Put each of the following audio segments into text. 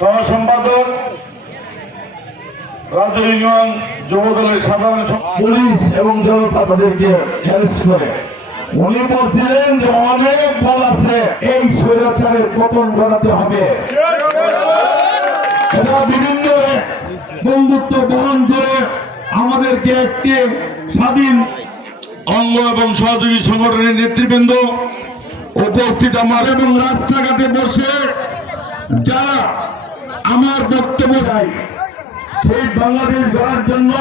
সহ সম্পাদক রাজু ইউনিয়ন যুবদলের সাধারণ পুলিশ এবং জনতা তাদেরকে অ্যারেস্ট করে। উনি বলছিলেন যে অনেক বল আছে এই স্বৈরাচারের পতন ঘটাতে হবে। এটা বিভিন্ন বন্ধুত্ব বহন করে আমাদেরকে একটি স্বাধীন অঙ্গ এবং সহযোগী সংগঠনের নেতৃবৃন্দ উপস্থিত আমার এবং রাস্তাঘাটে বসে যারা আমার বক্তব্য দেয় সেই বাংলাদেশ গড়ার জন্য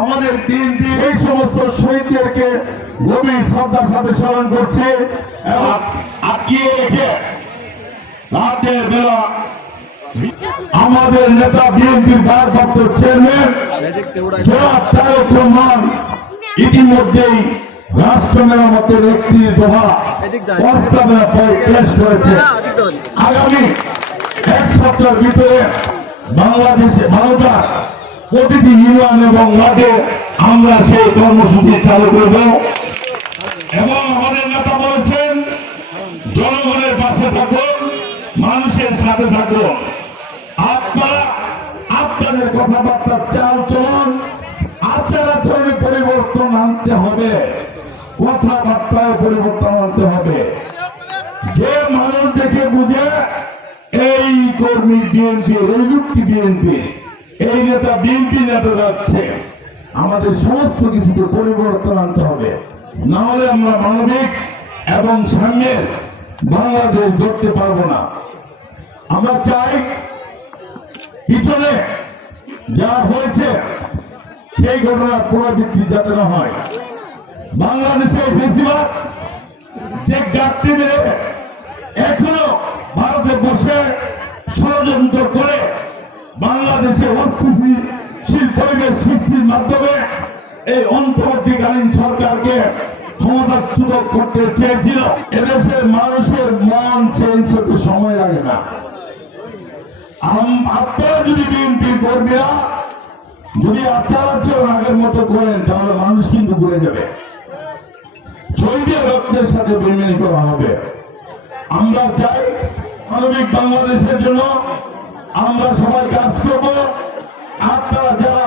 আমাদের বিএনপি এই সমস্ত শহীদদেরকে গভীর শ্রদ্ধার সাথে স্মরণ করছে এবং আটকিয়ে রেখে রাতের বেলা আমাদের নেতা বিএনপির ভারপ্রাপ্ত চেয়ারম্যান জনাব তারেক রহমান ইতিমধ্যেই রাষ্ট্র মেরামতের একটি দফা প্রস্তাবনা পেশ করেছে। আগামী এক সপ্তাহের ভিতরে বাংলাদেশে ভারতের প্রতিটি ইউনিয়ন এবং ওয়ার্ডে আমরা সেই কর্মসূচি চালু করব এবং আমাদের নেতা বলেছেন জনগণের পাশে থাকুন, মানুষের সাথে থাকুন। আপনারা আপনাদের কথাবার্তার চাল চলন আচার আচরণে পরিবর্তন আনতে হবে, কথাবার্তায় পরিবর্তন আনতে হবে। যে মানুষ দেখে বুঝে এই কর্মী বিএনপি, এই লোকটি বিএনপি, এই নেতা বিএনপি নেতা যাচ্ছে, আমাদের সমস্ত কিছুতে পরিবর্তন আনতে হবে। না হলে আমরা মানবিক এবং সাম্যের বাংলাদেশ গড়তে পারবো না। আমরা চাই পিছনে যা হয়েছে সেই ঘটনার পুনরাবৃত্তি যাতে না হয়। বাংলাদেশের বেশিরভাগ যে গাঁটটি মেরে এখনো ভারতে বসে ষড়যন্ত্র করে বাংলাদেশে অস্থিতিশীল পরিবেশ সৃষ্টির মাধ্যমে এই অন্তর্বর্তীকালীন সরকারকে ক্ষমতাচ্যুত করতে চেয়েছিল। এদেশের মানুষের মন চেঞ্জ হতে সময় লাগে না। আপনারা যদি বিএনপি কর্মীরা যদি আচার আচরণ আগের মতো করেন তাহলে মানুষ কিন্তু ঘুরে যাবে, শহীদের রক্তের সাথে বেইমানি করা হবে। আমরা চাই মানবিক বাংলাদেশের জন্য আমরা সবাই কাজ করব। আপনারা যারা